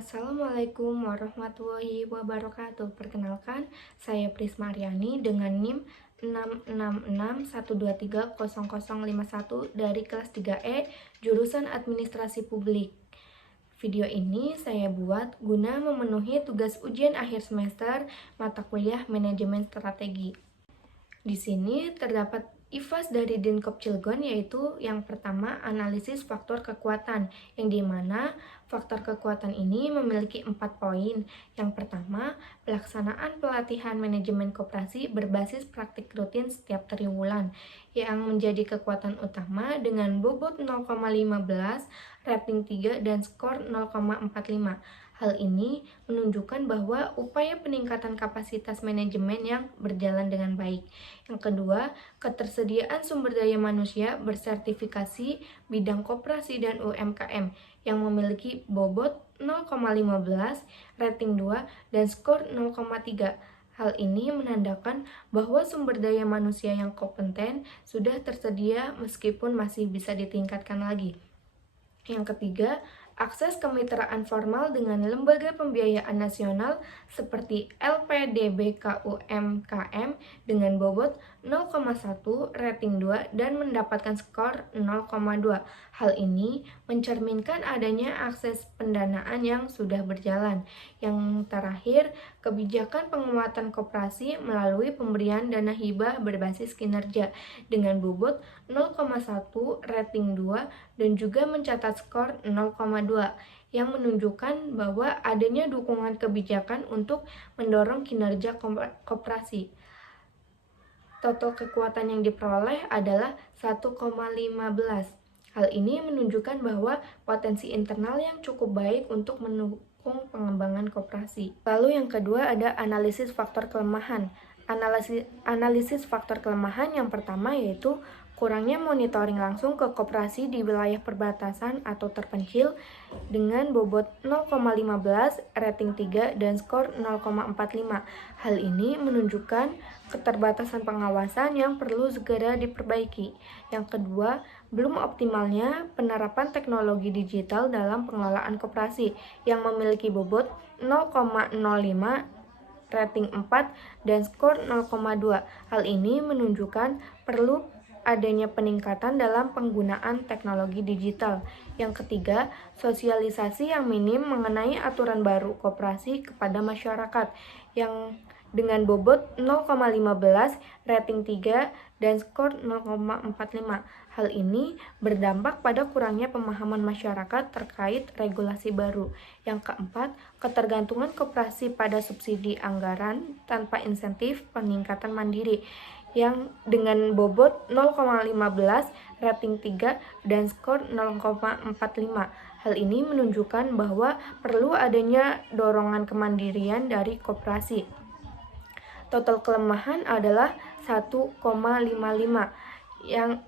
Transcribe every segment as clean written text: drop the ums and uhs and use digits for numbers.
Assalamualaikum warahmatullahi wabarakatuh. Perkenalkan, saya Prisma Aryani dengan NIM 66612300051 dari kelas 3E jurusan Administrasi Publik. Video ini saya buat guna memenuhi tugas ujian akhir semester mata kuliah Manajemen Strategi. Di sini terdapat IFAS dari Dinkop Cilegon, yaitu yang pertama analisis faktor kekuatan, yang dimana faktor kekuatan ini memiliki 4 poin. Yang pertama, pelaksanaan pelatihan manajemen koperasi berbasis praktik rutin setiap triwulan, yang menjadi kekuatan utama dengan bobot 0,15, rating 3, dan skor 0,45. Hal ini menunjukkan bahwa upaya peningkatan kapasitas manajemen yang berjalan dengan baik. Yang kedua, ketersediaan sumber daya manusia bersertifikasi bidang koperasi dan UMKM yang memiliki bobot 0,15, rating 2, dan skor 0,3. Hal ini menandakan bahwa sumber daya manusia yang kompeten sudah tersedia meskipun masih bisa ditingkatkan lagi. Yang ketiga, akses kemitraan formal dengan lembaga pembiayaan nasional seperti LPDB-KUMKM dengan bobot 0,1, rating 2, dan mendapatkan skor 0,2. Hal ini mencerminkan adanya akses pendanaan yang sudah berjalan. Yang terakhir, kebijakan penguatan koperasi melalui pemberian dana hibah berbasis kinerja dengan bobot 0,1, rating 2, dan juga mencatat skor 0,2 yang menunjukkan bahwa adanya dukungan kebijakan untuk mendorong kinerja koperasi. Total kekuatan yang diperoleh adalah 1,15. Hal ini menunjukkan bahwa potensi internal yang cukup baik untuk mendukung pengembangan koperasi. Lalu yang kedua ada analisis faktor kelemahan. Analisis faktor kelemahan yang pertama yaitu kurangnya monitoring langsung ke koperasi di wilayah perbatasan atau terpencil dengan bobot 0,15, rating 3, dan skor 0,45. Hal ini menunjukkan keterbatasan pengawasan yang perlu segera diperbaiki. Yang kedua, belum optimalnya penerapan teknologi digital dalam pengelolaan koperasi yang memiliki bobot 0,05, rating 4, dan skor 0,2. Hal ini menunjukkan perlu adanya peningkatan dalam penggunaan teknologi digital. Yang ketiga, sosialisasi yang minim mengenai aturan baru koperasi kepada masyarakat yang dengan bobot 0,15, rating 3, dan skor 0,45. Hal ini berdampak pada kurangnya pemahaman masyarakat terkait regulasi baru. Yang keempat, ketergantungan koperasi pada subsidi anggaran tanpa insentif peningkatan mandiri yang dengan bobot 0,15, rating 3, dan skor 0,45. Hal ini menunjukkan bahwa perlu adanya dorongan kemandirian dari koperasi. Total kelemahan adalah 1,55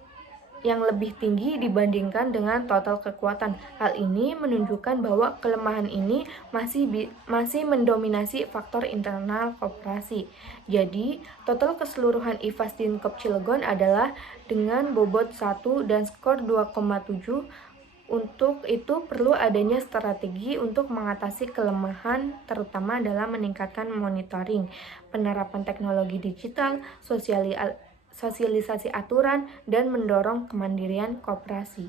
yang lebih tinggi dibandingkan dengan total kekuatan. Hal ini menunjukkan bahwa kelemahan ini masih mendominasi faktor internal koperasi. Jadi, total keseluruhan IFAS Dinkop Cilegon adalah dengan bobot 1 dan skor 2,7. Untuk itu perlu adanya strategi untuk mengatasi kelemahan, terutama dalam meningkatkan monitoring, penerapan teknologi digital, sosialisasi aturan, dan mendorong kemandirian koperasi.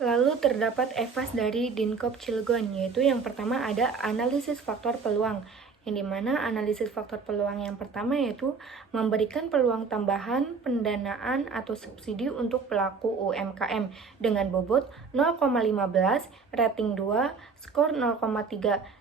Lalu terdapat EVAS dari Dinkop Cilegon, yaitu yang pertama ada analisis faktor peluang, yang dimana analisis faktor peluang yang pertama yaitu memberikan peluang tambahan pendanaan atau subsidi untuk pelaku UMKM dengan bobot 0,15, rating 2, skor 0,3.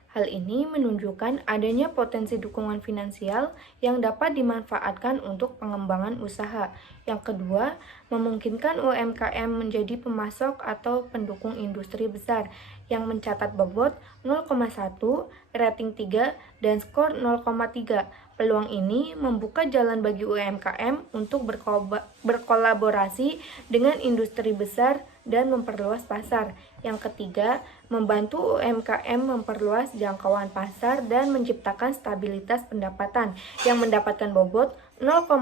Hal ini menunjukkan adanya potensi dukungan finansial yang dapat dimanfaatkan untuk pengembangan usaha. Yang kedua, memungkinkan UMKM menjadi pemasok atau pendukung industri besar yang mencatat bobot 0,1, rating 3, dan skor 0,3. Peluang ini membuka jalan bagi UMKM untuk berkolaborasi dengan industri besar dan memperluas pasar. Yang ketiga, membantu UMKM memperluas jangkauan pasar dan menciptakan stabilitas pendapatan yang mendapatkan bobot 0,15,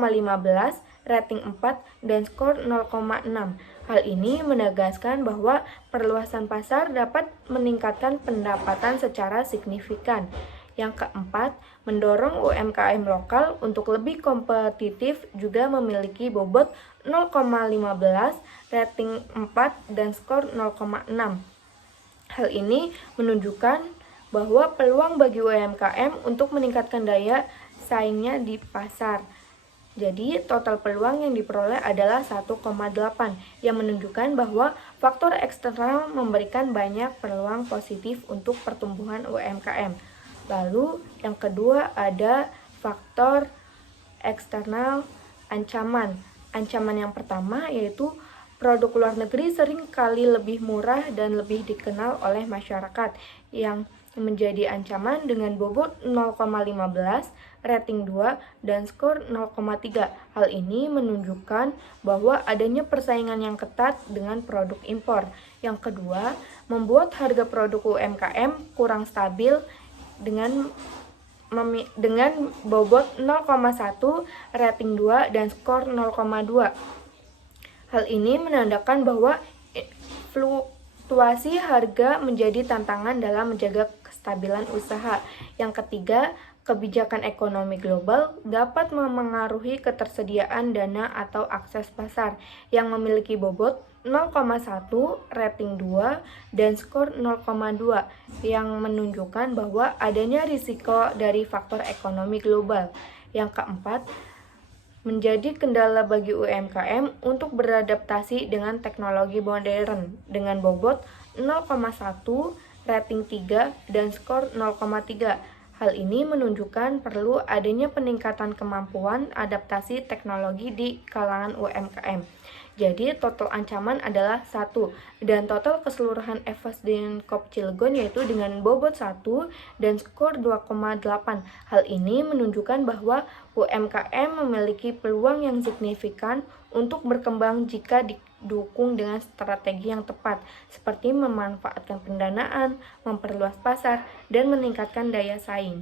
rating 4, dan skor 0,6. Hal ini menegaskan bahwa perluasan pasar dapat meningkatkan pendapatan secara signifikan. Yang keempat, mendorong UMKM lokal untuk lebih kompetitif juga memiliki bobot 0,15, rating 4, dan skor 0,6. Hal ini menunjukkan bahwa peluang bagi UMKM untuk meningkatkan daya saingnya di pasar. Jadi, total peluang yang diperoleh adalah 1,8, yang menunjukkan bahwa faktor eksternal memberikan banyak peluang positif untuk pertumbuhan UMKM. Lalu, yang kedua ada faktor eksternal ancaman. Ancaman yang pertama yaitu produk luar negeri sering kali lebih murah dan lebih dikenal oleh masyarakat, yang menjadi ancaman dengan bobot 0,15, rating 2, dan skor 0,3. Hal ini menunjukkan bahwa adanya persaingan yang ketat dengan produk impor. Yang kedua, membuat harga produk UMKM kurang stabil dengan bobot 0,1, rating 2, dan skor 0,2. Hal ini menandakan bahwa fluktuasi harga menjadi tantangan dalam menjaga kestabilan usaha. Yang ketiga, kebijakan ekonomi global dapat memengaruhi ketersediaan dana atau akses pasar yang memiliki bobot 0,1, rating 2, dan skor 0,2 yang menunjukkan bahwa adanya risiko dari faktor ekonomi global. Yang keempat, menjadi kendala bagi UMKM untuk beradaptasi dengan teknologi modern dengan bobot 0,1, rating 3, dan skor 0,3. Hal ini menunjukkan perlu adanya peningkatan kemampuan adaptasi teknologi di kalangan UMKM. Jadi total ancaman adalah 1, dan total keseluruhan EVAS Dinkop Cilegon yaitu dengan bobot 1 dan skor 2,8. Hal ini menunjukkan bahwa UMKM memiliki peluang yang signifikan untuk berkembang jika didukung dengan strategi yang tepat, seperti memanfaatkan pendanaan, memperluas pasar, dan meningkatkan daya saing.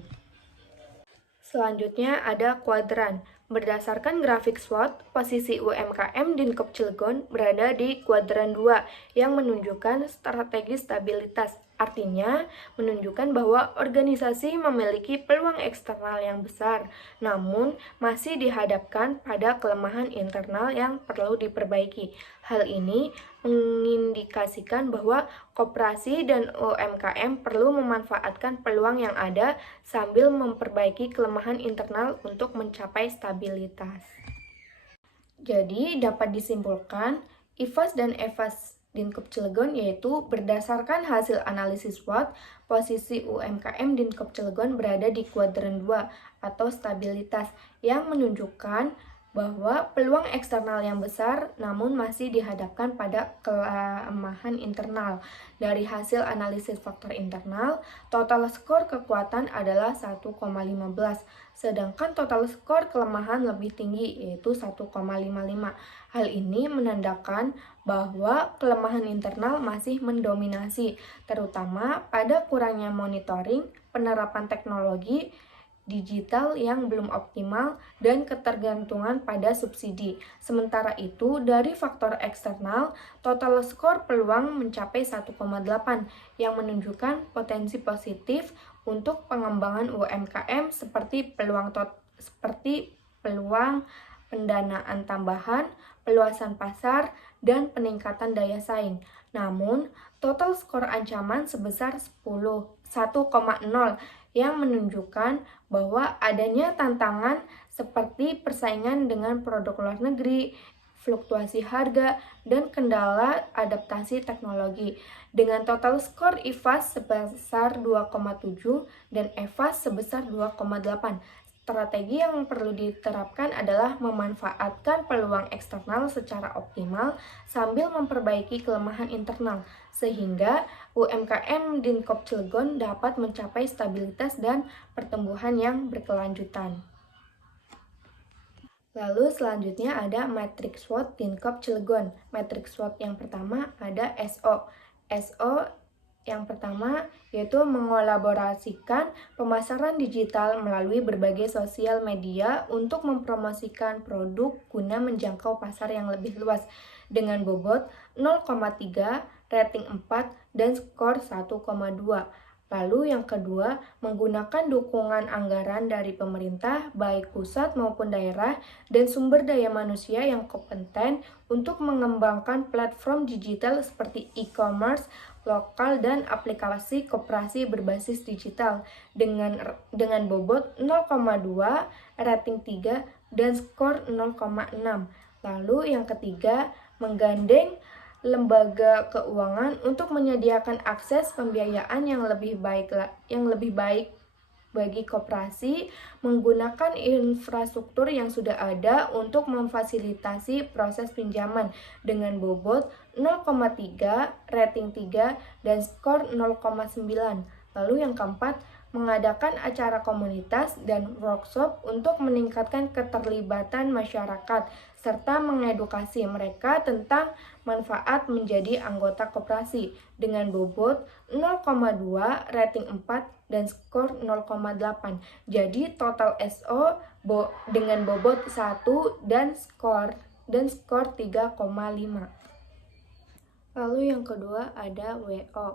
Selanjutnya ada kuadran. Berdasarkan grafik SWOT, posisi UMKM Dinkop Cilegon berada di kuadran 2 yang menunjukkan strategi stabilitas. Artinya, menunjukkan bahwa organisasi memiliki peluang eksternal yang besar, namun masih dihadapkan pada kelemahan internal yang perlu diperbaiki. Hal ini mengindikasikan bahwa koperasi dan UMKM perlu memanfaatkan peluang yang ada sambil memperbaiki kelemahan internal untuk mencapai stabilitas. Jadi, dapat disimpulkan, IFAS dan EVAS Dinkop Cilegon yaitu berdasarkan hasil analisis SWOT, posisi UMKM Dinkop Cilegon berada di kuadran 2 atau stabilitas yang menunjukkan bahwa peluang eksternal yang besar namun masih dihadapkan pada kelemahan internal. Dari hasil analisis faktor internal, total skor kekuatan adalah 1,15, sedangkan total skor kelemahan lebih tinggi yaitu 1,55. Hal ini menandakan bahwa kelemahan internal masih mendominasi, terutama pada kurangnya monitoring, penerapan teknologi digital yang belum optimal, dan ketergantungan pada subsidi. Sementara itu, dari faktor eksternal, total skor peluang mencapai 1,8 yang menunjukkan potensi positif untuk pengembangan UMKM seperti peluang pendanaan tambahan, peluasan pasar, dan peningkatan daya saing. Namun, total skor ancaman sebesar 1,0 yang menunjukkan bahwa adanya tantangan seperti persaingan dengan produk luar negeri, fluktuasi harga, dan kendala adaptasi teknologi. Dengan total skor IFAS sebesar 2,7 dan EVAS sebesar 2,8. Strategi yang perlu diterapkan adalah memanfaatkan peluang eksternal secara optimal sambil memperbaiki kelemahan internal, sehingga UMKM Dinkop Cilegon dapat mencapai stabilitas dan pertumbuhan yang berkelanjutan. Lalu selanjutnya ada matriks SWOT Dinkop Cilegon. Matriks SWOT yang pertama ada SO. SO Yang pertama yaitu mengolaborasikan pemasaran digital melalui berbagai sosial media untuk mempromosikan produk guna menjangkau pasar yang lebih luas dengan bobot 0,3, rating 4, dan skor 1,2. Lalu yang kedua, menggunakan dukungan anggaran dari pemerintah, baik pusat maupun daerah, dan sumber daya manusia yang kompeten untuk mengembangkan platform digital seperti e-commerce, lokal, dan aplikasi koperasi berbasis digital dengan bobot 0,2, rating 3, dan skor 0,6. Lalu yang ketiga, menggandeng lembaga keuangan untuk menyediakan akses pembiayaan yang lebih baik bagi koperasi, menggunakan infrastruktur yang sudah ada untuk memfasilitasi proses pinjaman dengan bobot 0,3, rating 3, dan skor 0,9. Lalu yang keempat, mengadakan acara komunitas dan workshop untuk meningkatkan keterlibatan masyarakat serta mengedukasi mereka tentang manfaat menjadi anggota koperasi dengan bobot 0,2, rating 4, dan skor 0,8. Jadi total SO dengan bobot 1 dan skor 3,5. Lalu yang kedua ada WO.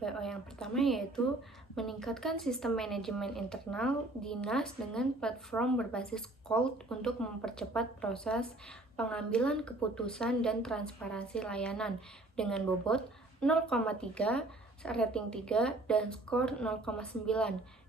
WO yang pertama yaitu meningkatkan sistem manajemen internal dinas dengan platform berbasis cloud untuk mempercepat proses pengambilan keputusan dan transparansi layanan dengan bobot 0,3, rating 3, dan skor 0,9.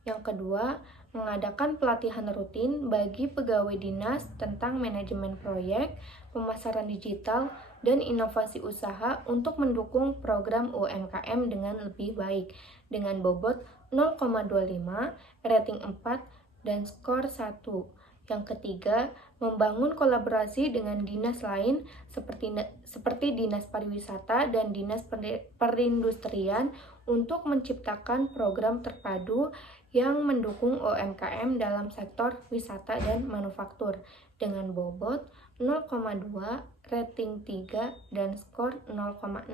Yang kedua, mengadakan pelatihan rutin bagi pegawai dinas tentang manajemen proyek, pemasaran digital, dan inovasi usaha untuk mendukung program UMKM dengan lebih baik dengan bobot 0,25, rating 4, dan skor 1. Yang ketiga, membangun kolaborasi dengan dinas lain seperti Dinas Pariwisata dan Dinas Perindustrian untuk menciptakan program terpadu yang mendukung UMKM dalam sektor wisata dan manufaktur dengan bobot 0,2, rating 3, dan skor 0,6.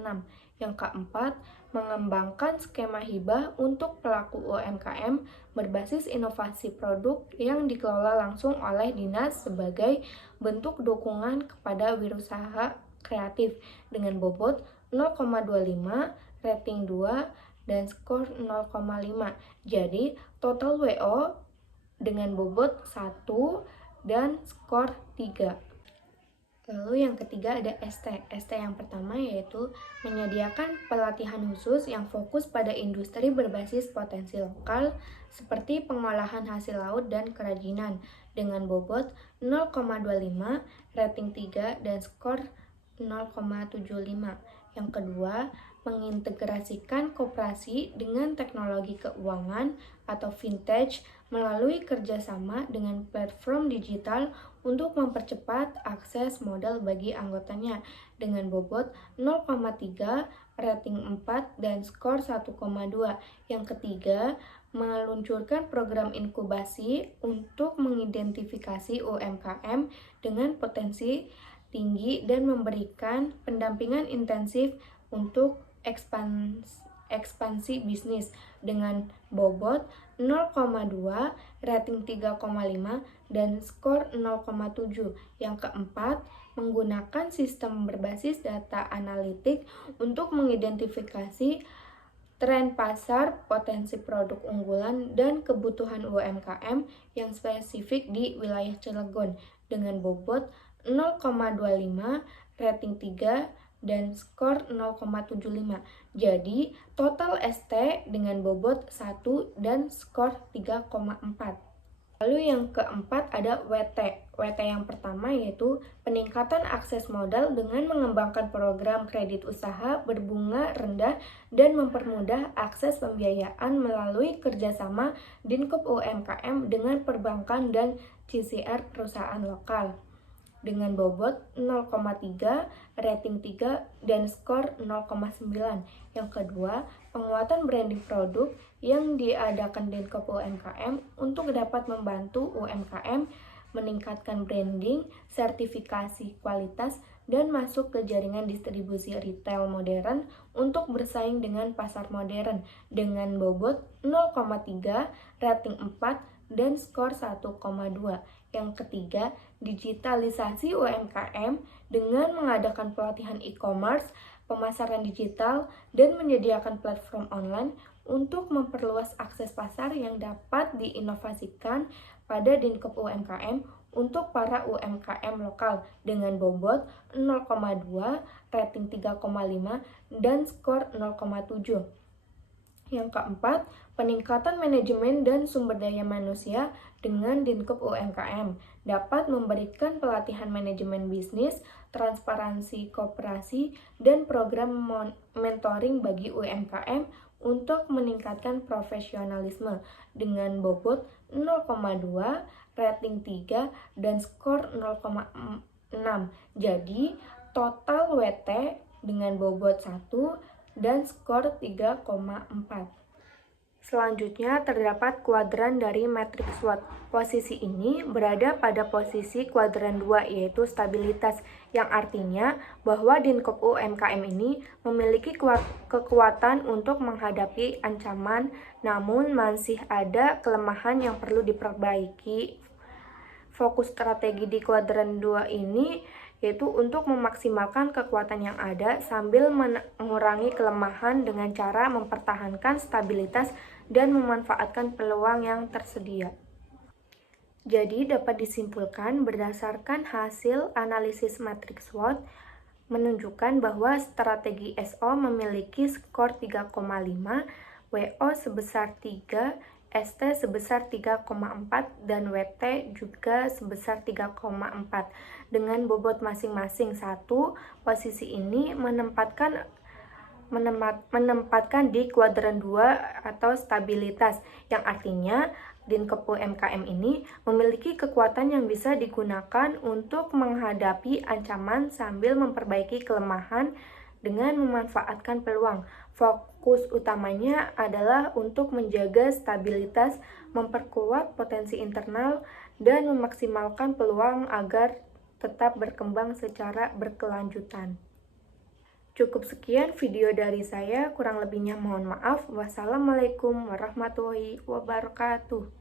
Yang keempat, mengembangkan skema hibah untuk pelaku UMKM berbasis inovasi produk yang dikelola langsung oleh dinas sebagai bentuk dukungan kepada wirausaha kreatif dengan bobot 0,25, rating 2, dan skor 0,5. Jadi total WO dengan bobot 1 dan skor 3. Lalu yang ketiga ada ST. ST yang pertama yaitu menyediakan pelatihan khusus yang fokus pada industri berbasis potensi lokal seperti pengolahan hasil laut dan kerajinan dengan bobot 0,25, rating 3, dan skor 0,75. Yang kedua, mengintegrasikan koperasi dengan teknologi keuangan atau fintech melalui kerjasama dengan platform digital untuk mempercepat akses modal bagi anggotanya dengan bobot 0,3, rating 4, dan skor 1,2. Yang ketiga, meluncurkan program inkubasi untuk mengidentifikasi UMKM dengan potensi tinggi dan memberikan pendampingan intensif untuk ekspansi bisnis dengan bobot 0,2, rating 3,5, dan skor 0,7. Yang keempat, menggunakan sistem berbasis data analitik untuk mengidentifikasi tren pasar, potensi produk unggulan, dan kebutuhan UMKM yang spesifik di wilayah Cilegon dengan bobot 0,25, rating 3, dan skor 0,75. Jadi, total ST dengan bobot 1 dan skor 3,4. Lalu yang keempat ada WT. WT yang pertama yaitu peningkatan akses modal dengan mengembangkan program kredit usaha berbunga rendah dan mempermudah akses pembiayaan melalui kerjasama Dinkop UMKM dengan perbankan dan CCR perusahaan lokal dengan bobot 0,3, rating 3, dan skor 0,9. Yang kedua, penguatan branding produk yang diadakan Dinkop UMKM untuk dapat membantu UMKM meningkatkan branding, sertifikasi kualitas, dan masuk ke jaringan distribusi retail modern untuk bersaing dengan pasar modern dengan bobot 0,3, rating 4, dan skor 1,2. Yang ketiga, digitalisasi UMKM dengan mengadakan pelatihan e-commerce, pemasaran digital, dan menyediakan platform online untuk memperluas akses pasar yang dapat diinovasikan pada Dinkop UMKM untuk para UMKM lokal dengan bobot 0,2, rating 3,5, dan skor 0,7. Yang keempat, peningkatan manajemen dan sumber daya manusia dengan Dinkop UMKM dapat memberikan pelatihan manajemen bisnis, transparansi koperasi, dan program mentoring bagi UMKM untuk meningkatkan profesionalisme dengan bobot 0,2, rating 3, dan skor 0,6. Jadi, total WT dengan bobot 1 dan skor 3,4. Selanjutnya terdapat kuadran dari matriks SWOT. Posisi ini berada pada posisi kuadran 2 yaitu stabilitas, yang artinya bahwa Dinkop UMKM ini memiliki kekuatan untuk menghadapi ancaman, namun masih ada kelemahan yang perlu diperbaiki. Fokus strategi di kuadran 2 ini yaitu untuk memaksimalkan kekuatan yang ada sambil mengurangi kelemahan dengan cara mempertahankan stabilitas dan memanfaatkan peluang yang tersedia. Jadi dapat disimpulkan berdasarkan hasil analisis matriks SWOT menunjukkan bahwa strategi SO memiliki skor 3,5, WO sebesar 3, ST sebesar 3,4, dan WT juga sebesar 3,4. Dengan bobot masing-masing 1, posisi ini menempatkan di kuadran 2 atau stabilitas, yang artinya Dinkop UMKM ini memiliki kekuatan yang bisa digunakan untuk menghadapi ancaman sambil memperbaiki kelemahan dengan memanfaatkan peluang. Fokus utamanya adalah untuk menjaga stabilitas, memperkuat potensi internal, dan memaksimalkan peluang agar tetap berkembang secara berkelanjutan. Cukup sekian video dari saya, kurang lebihnya mohon maaf. Wassalamualaikum warahmatullahi wabarakatuh.